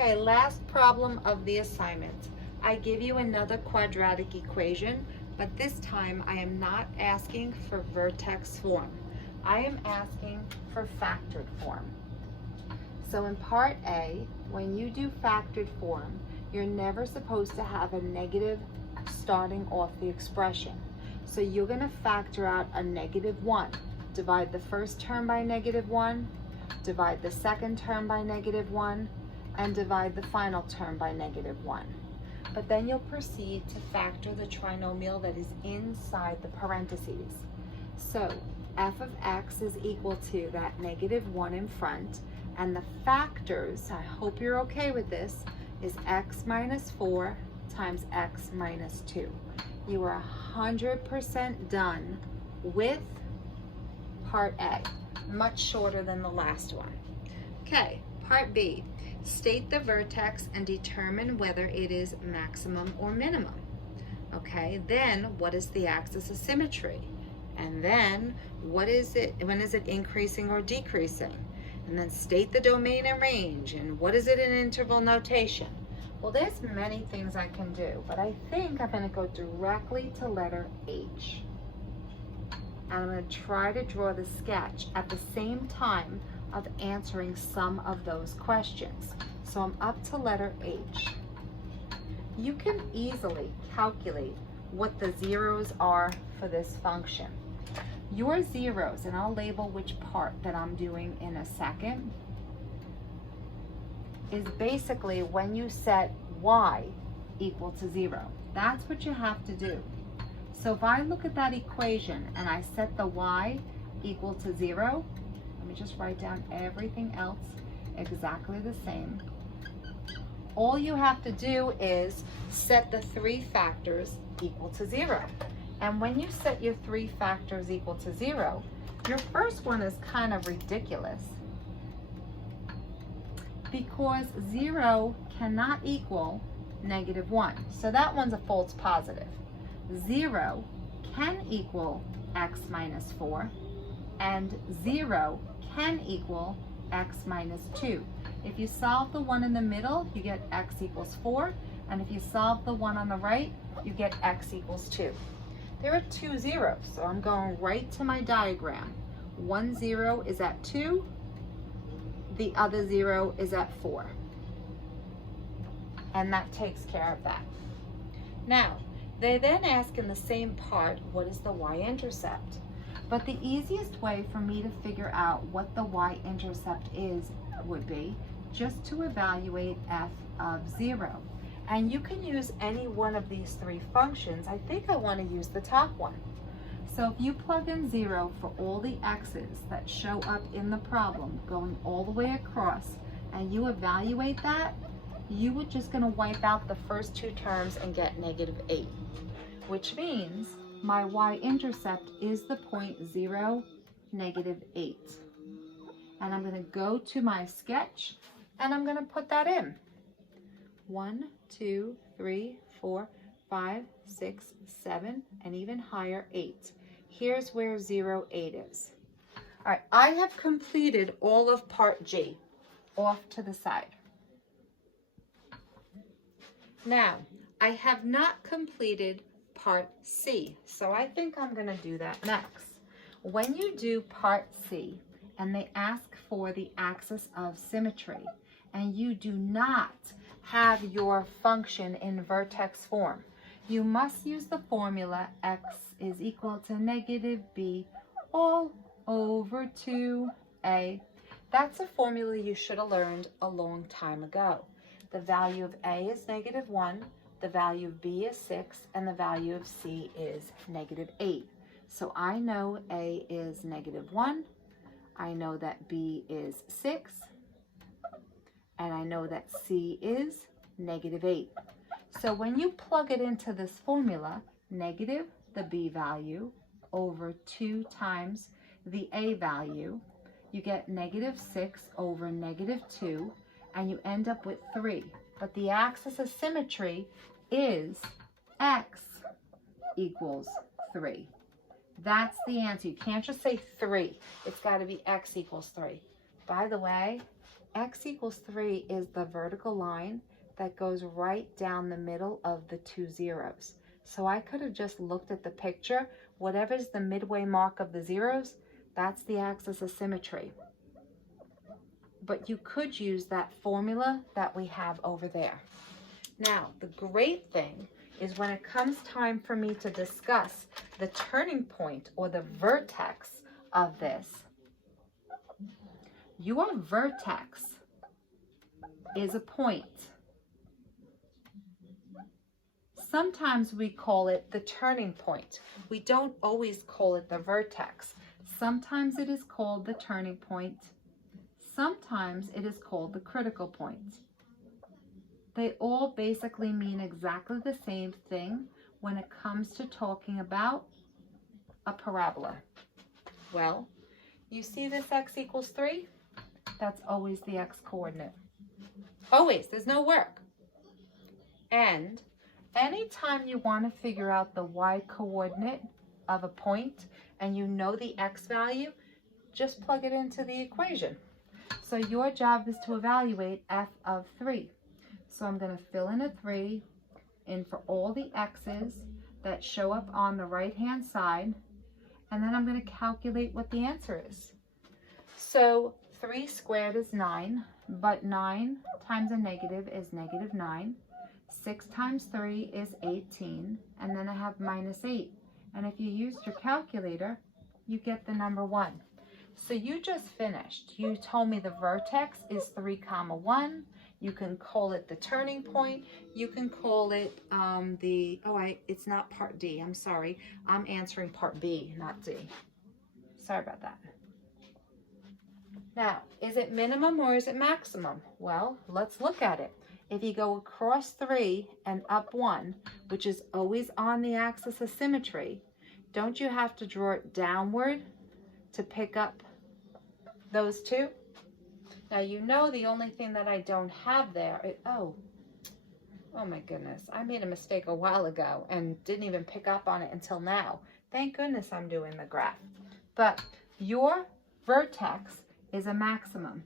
Okay, last problem of the assignment. I give you another quadratic equation, but this time I am not asking for vertex form. I am asking for factored form. So in part A, when you do factored form, you're never supposed to have a negative starting off the expression. So you're going to factor out a -1. Divide the first term by -1, divide the second term by -1, and divide the final term by -1. But then you'll proceed to factor the trinomial that is inside the parentheses. So f of x is equal to that -1 in front, and the factors, I hope you're okay with this, is x minus 4 times x minus 2. You are 100% done with part A, much shorter than the last one. Okay, part B. State the vertex and determine whether it is maximum or minimum. Okay, then what is the axis of symmetry? And then what is it, when is it increasing or decreasing? And then state the domain and range, and what is it in interval notation? Well, there's many things I can do, but I think I'm going to go directly to letter H. And I'm going to try to draw the sketch at the same time of answering some of those questions. So I'm up to letter H. You can easily calculate what the zeros are for this function. Your zeros, and I'll label which part that I'm doing in a second, is basically when you set y equal to 0. That's what you have to do. So if I look at that equation and I set the y equal to 0, let me just write down everything else exactly the same. All you have to do is set the 3 factors equal to 0. And when you set your 3 factors equal to 0, your first one is kind of ridiculous, because 0 cannot equal -1. So that one's a false positive. 0 can equal x minus 4, and 0 can equal x minus 2. If you solve the one in the middle, you get x equals 4, and if you solve the one on the right, you get x equals 2. There are 2 zeros, so I'm going right to my diagram. One 0 is at 2, the other 0 is at 4. And that takes care of that. Now, they then ask in the same part, what is the y-intercept? But the easiest way for me to figure out what the y-intercept is would be just to evaluate f of 0. And you can use any one of these 3 functions. I think I want to use the top one. So if you plug in 0 for all the x's that show up in the problem going all the way across, and you evaluate that, you were just going to wipe out the first 2 terms and get -8, which means my y-intercept is the point 0, -8. And I'm going to go to my sketch and I'm going to put that in. 1, 2, 3, 4, 5, 6, 7, and even higher, 8. Here's where 0, 8 is. All right, I have completed all of part G, off to the side. Now, I have not completed part C, so I think I'm going to do that next. When you do part C and they ask for the axis of symmetry, and you do not have your function in vertex form, you must use the formula x is equal to -b all over 2a. That's a formula you should have learned a long time ago. The value of a is -1, the value of b is 6, and the value of c is -8. So I know a is -1, I know that b is 6, and I know that c is -8. So when you plug it into this formula, negative the b value over 2 times the a value, you get -6 over -2, and you end up with 3. But the axis of symmetry is x equals 3. That's the answer. You can't just say 3. It's got to be x equals 3. By the way, x equals 3 is the vertical line that goes right down the middle of the two zeros. So I could have just looked at the picture. Whatever's the midway mark of the zeros, that's the axis of symmetry. But you could use that formula that we have over there. Now, the great thing is when it comes time for me to discuss the turning point or the vertex of this, your vertex is a point. Sometimes we call it the turning point. We don't always call it the vertex. Sometimes it is called the turning point. Sometimes it is called the critical point. They all basically mean exactly the same thing when it comes to talking about a parabola. Well, you see this x equals 3? That's always the x coordinate. Always, there's no work. And anytime you want to figure out the y coordinate of a point and you know the x value, just plug it into the equation. So your job is to evaluate f of 3. So I'm going to fill in a 3 in for all the x's that show up on the right-hand side, and then I'm going to calculate what the answer is. So 3 squared is 9, but 9 times a negative is negative 9. 6 times 3 is 18, and then I have minus 8. And if you used your calculator, you get the number 1. So you just finished. You told me the vertex is 3, 1. You can call it the turning point. You can call it it's not part D. I'm sorry. I'm answering part B, not D. Sorry about that. Now, is it minimum or is it maximum? Well, let's look at it. If you go across 3 and up 1, which is always on the axis of symmetry, don't you have to draw it downward to pick up those two? Now, you know the only thing that I don't have there is, oh my goodness, I made a mistake a while ago and didn't even pick up on it until now. Thank goodness I'm doing the graph. But your vertex is a maximum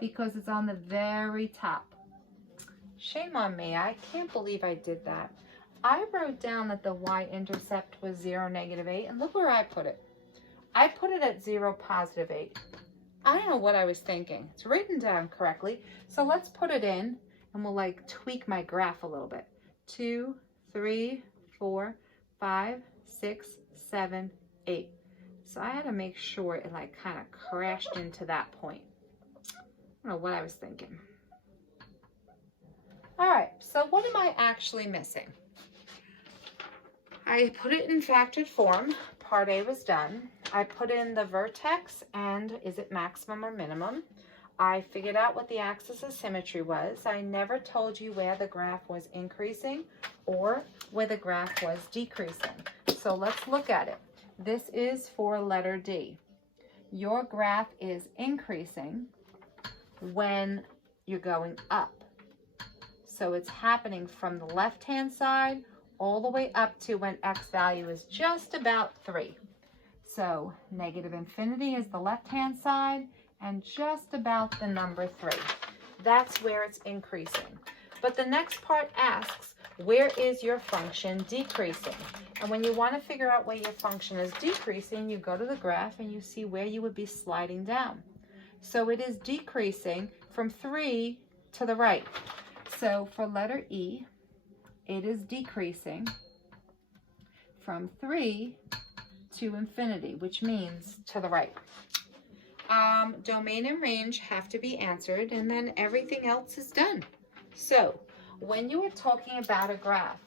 because it's on the very top. Shame on me, I can't believe I did that. I wrote down that the y-intercept was 0, -8, and look where I put it. I put it at 0, +8. I don't know what I was thinking. It's written down correctly. So let's put it in and we'll like tweak my graph a little bit. 2, 3, 4, 5, 6, 7, 8. So I had to make sure it like kind of crashed into that point. I don't know what I was thinking. All right, so what am I actually missing? I put it in factored form. Part A was done. I put in the vertex and is it maximum or minimum. I figured out what the axis of symmetry was. I never told you where the graph was increasing or where the graph was decreasing. So let's look at it. This is for letter D. Your graph is increasing when you're going up. So it's happening from the left-hand side all the way up to when x value is just about 3. So -infinity is the left-hand side and just about the number 3. That's where it's increasing. But the next part asks, where is your function decreasing? And when you want to figure out where your function is decreasing, you go to the graph and you see where you would be sliding down. So it is decreasing from 3 to the right. So for letter E, it is decreasing from 3 to infinity, which means to the right. Domain and range have to be answered, and then everything else is done. So when you are talking about a graph,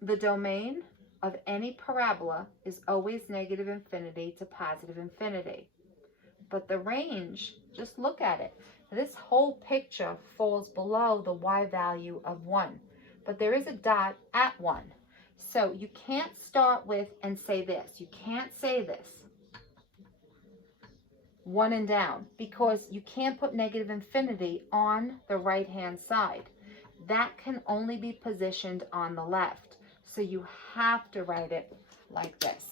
the domain of any parabola is always -infinity to +infinity. But the range, just look at it. This whole picture falls below the y value of 1, but there is a dot at 1. So you can't start with and say this. You can't say this, 1 and down, because you can't put -infinity on the right-hand side. That can only be positioned on the left. So you have to write it like this.